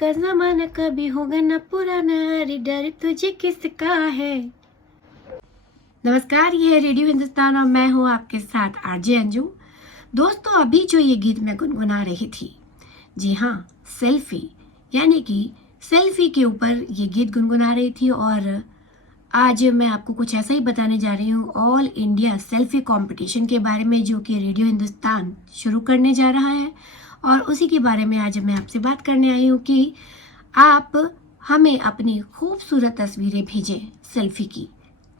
का जमाना कभी होगा ना पुराना, अरे डर तुझे किसका है। नमस्कार, ये है रेडियो हिंदुस्तान और मैं हूँ आपके साथ आरजे अंजू। दोस्तों, अभी जो ये गीत मैं गुनगुना रही थी, जी हाँ, सेल्फी, यानी कि सेल्फी के ऊपर ये गीत गुनगुना रही थी। और आज मैं आपको कुछ ऐसा ही बताने जा रही हूँ ऑल इंडिया सेल्फी कंपटीशन के बारे में, जो कि रेडियो हिंदुस्तान शुरू करने जा रहा है। और उसी के बारे में आज मैं आपसे बात करने आई हूँ कि आप हमें अपनी खूबसूरत तस्वीरें भेजें सेल्फी की,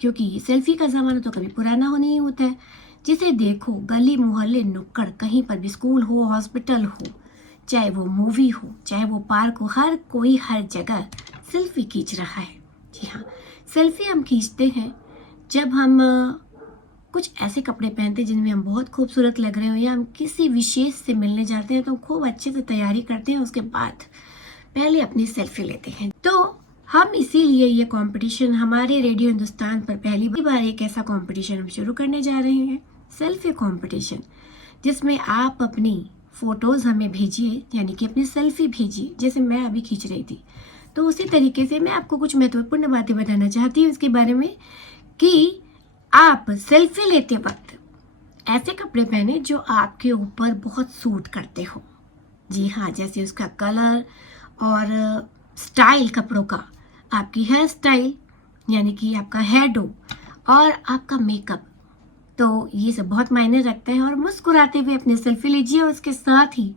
क्योंकि सेल्फी का ज़माना तो कभी पुराना हो नहीं होता है। जिसे देखो गली मोहल्ले नुक्कड़ कहीं पर भी, स्कूल हो हॉस्पिटल हो, चाहे वो मूवी हो चाहे वो पार्क हो, हर कोई हर जगह सेल्फी खींच रहा है। जी हाँ, सेल्फी हम खींचते हैं जब हम कुछ ऐसे कपड़े पहनते हैं जिनमें हम बहुत खूबसूरत लग रहे हो, या हम किसी विशेष से मिलने जाते हैं तो खूब अच्छे से तैयारी करते हैं, उसके बाद पहले अपनी सेल्फी लेते हैं। तो हम इसीलिए ये कंपटीशन हमारे रेडियो हिंदुस्तान पर पहली बार एक ऐसा कंपटीशन हम शुरू करने जा रहे हैं, सेल्फी कंपटीशन, जिसमें आप अपनी फोटोज हमें भेजिए, यानी कि अपनी सेल्फी भेजिए, जैसे मैं अभी खींच रही थी। तो उसी तरीके से मैं आपको कुछ महत्वपूर्ण बातें बताना चाहती हूँ इसके बारे में, कि आप सेल्फी लेते वक्त ऐसे कपड़े पहने जो आपके ऊपर बहुत सूट करते हो। जी हाँ, जैसे उसका कलर और स्टाइल कपड़ों का, आपकी हेयर स्टाइल, यानी कि आपका हेयर डो और आपका मेकअप, तो ये सब बहुत मायने रखते हैं। और मुस्कुराते हुए अपनी सेल्फी लीजिए, और उसके साथ ही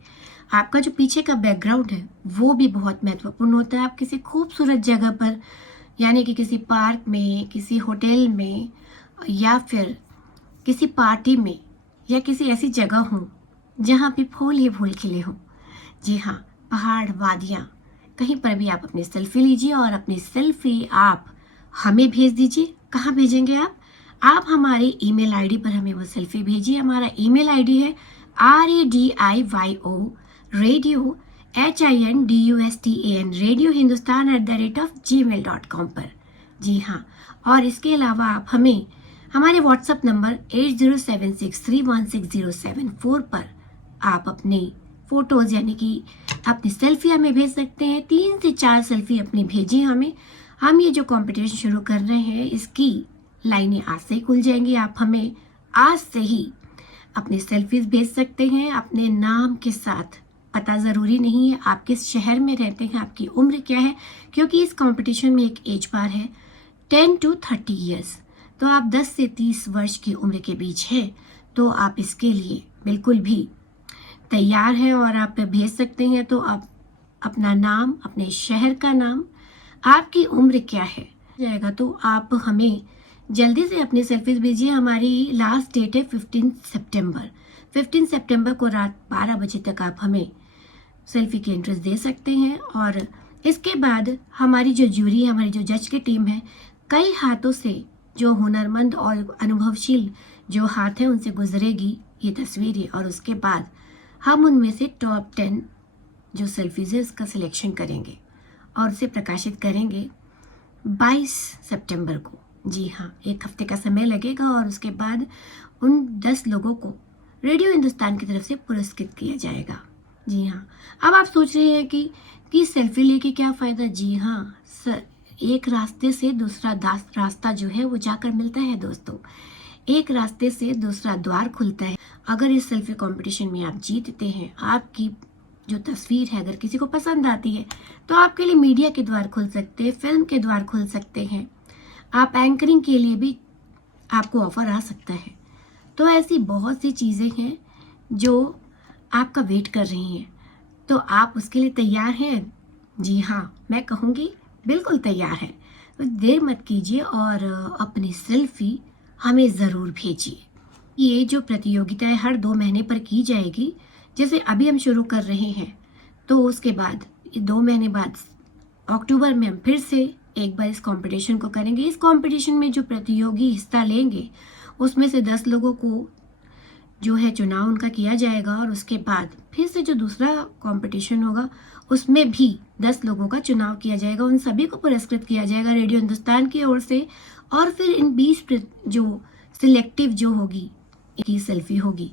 आपका जो पीछे का बैकग्राउंड है वो भी बहुत महत्वपूर्ण होता है। आप किसी खूबसूरत जगह पर, यानी कि किसी पार्क में, किसी होटल में, या फिर किसी पार्टी में, या किसी ऐसी जगह हो जहाँ पे फूल ही फूल खिले हो। जी हाँ, पहाड़, वादियाँ, कहीं पर भी आप अपनी सेल्फी लीजिए और अपनी सेल्फी आप हमें भेज दीजिए। कहाँ भेजेंगे आप हमारे ईमेल आईडी पर हमें वो सेल्फी भेजिए। हमारा ईमेल आईडी है RADIYO RadioHindustan@gmail.com पर। जी हाँ, और इसके अलावा आप हमें हमारे व्हाट्सएप नंबर 8076316074 पर आप अपने फोटोज, यानी कि अपनी सेल्फी हमें भेज सकते हैं। 3 से 4 सेल्फी अपनी भेजिए हमें। हम ये जो कंपटीशन शुरू कर रहे हैं, इसकी लाइनें आज से ही खुल जाएंगी। आप हमें आज से ही अपनी सेल्फीज भेज सकते हैं अपने नाम के साथ। पता ज़रूरी नहीं है आप किस शहर में रहते हैं, आपकी उम्र क्या है, क्योंकि इस कंपटीशन में एक एज बार है 10 to 30 ईयर्स। तो आप 10 से 30 वर्ष की उम्र के बीच हैं, तो आप इसके लिए बिल्कुल भी तैयार हैं और आप भेज सकते हैं। तो आप अपना नाम, अपने शहर का नाम, आपकी उम्र क्या है जाएगा, तो आप हमें जल्दी से अपनी सेल्फीज भेजिए। हमारी लास्ट डेट है 15 सितंबर। 15 सितंबर को रात 12 बजे तक आप हमें सेल्फी की एंट्रेंस दे सकते हैं। और इसके बाद हमारी जो ज्यूरी है, हमारी जो जज की टीम है, कई हाथों से, जो हुनरमंद और अनुभवशील जो हाथ हैं, उनसे गुजरेगी ये तस्वीरें, और उसके बाद हम उनमें से टॉप 10 जो सेल्फीज है उसका सिलेक्शन करेंगे और उसे प्रकाशित करेंगे 22 सितंबर को। जी हाँ, एक हफ्ते का समय लगेगा, और उसके बाद उन 10 लोगों को रेडियो हिंदुस्तान की तरफ से पुरस्कृत किया जाएगा। जी हाँ, अब आप सोच रहे हैं कि सेल्फी लेके क्या फ़ायदा। जी हाँ, एक रास्ते से दूसरा रास्ता जो है वो जाकर मिलता है दोस्तों। एक रास्ते से दूसरा द्वार खुलता है। अगर इस सेल्फी कंपटीशन में आप जीतते हैं, आपकी जो तस्वीर है अगर किसी को पसंद आती है, तो आपके लिए मीडिया के द्वार खुल सकते हैं, फिल्म के द्वार खुल सकते हैं, आप एंकरिंग के लिए भी आपको ऑफर आ सकता है। तो ऐसी बहुत सी चीज़ें हैं जो आपका वेट कर रही हैं। तो आप उसके लिए तैयार हैं? जी हाँ, मैं कहूँगी बिल्कुल तैयार है। तो देर मत कीजिए और अपनी सेल्फी हमें ज़रूर भेजिए। ये जो प्रतियोगिता है हर 2 महीने पर की जाएगी। जैसे अभी हम शुरू कर रहे हैं, तो उसके बाद 2 महीने बाद अक्टूबर में हम फिर से एक बार इस कंपटीशन को करेंगे। इस कंपटीशन में जो प्रतियोगी हिस्सा लेंगे, उसमें से 10 लोगों को जो है चुनाव उनका किया जाएगा, और उसके बाद फिर से जो दूसरा कंपटीशन होगा उसमें भी 10 लोगों का चुनाव किया जाएगा। उन सभी को पुरस्कृत किया जाएगा रेडियो हिंदुस्तान की ओर से। और फिर इन 20 जो सिलेक्टिव जो होगी, एक सेल्फी होगी,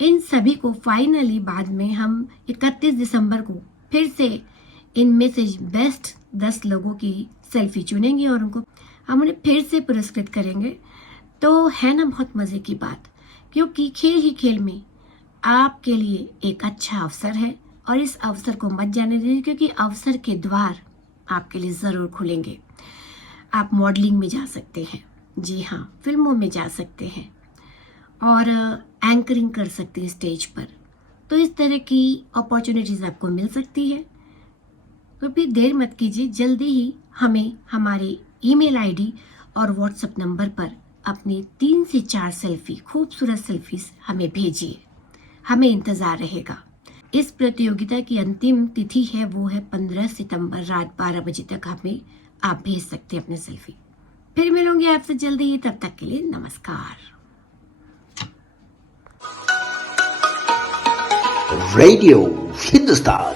इन सभी को फाइनली बाद में हम 31 दिसंबर को फिर से इनमें से बेस्ट 10 लोगों की सेल्फी चुनेंगे और उनको हम उन्हें फिर से पुरस्कृत करेंगे। तो है ना बहुत मज़े की बात, क्योंकि खेल ही खेल में आपके लिए एक अच्छा अवसर है और इस अवसर को मत जाने दीजिए, क्योंकि अवसर के द्वार आपके लिए ज़रूर खुलेंगे। आप मॉडलिंग में जा सकते हैं, जी हाँ, फिल्मों में जा सकते हैं और एंकरिंग कर सकते हैं स्टेज पर। तो इस तरह की अपॉर्चुनिटीज़ आपको मिल सकती है। तो फिर देर मत कीजिए, जल्दी ही हमें हमारे ईमेल आईडी और व्हाट्सएप नंबर पर अपनी 3 से 4 सेल्फी, खूबसूरत सेल्फीज हमें भेजिए, हमें इंतज़ार रहेगा। इस प्रतियोगिता की अंतिम तिथि है वो है 15 सितंबर रात 12 बजे तक हमें आप भेज सकते हैं अपने सेल्फी। फिर मिलूंगी आपसे जल्दी ही, तब तक के लिए नमस्कार। रेडियो हिंदुस्तान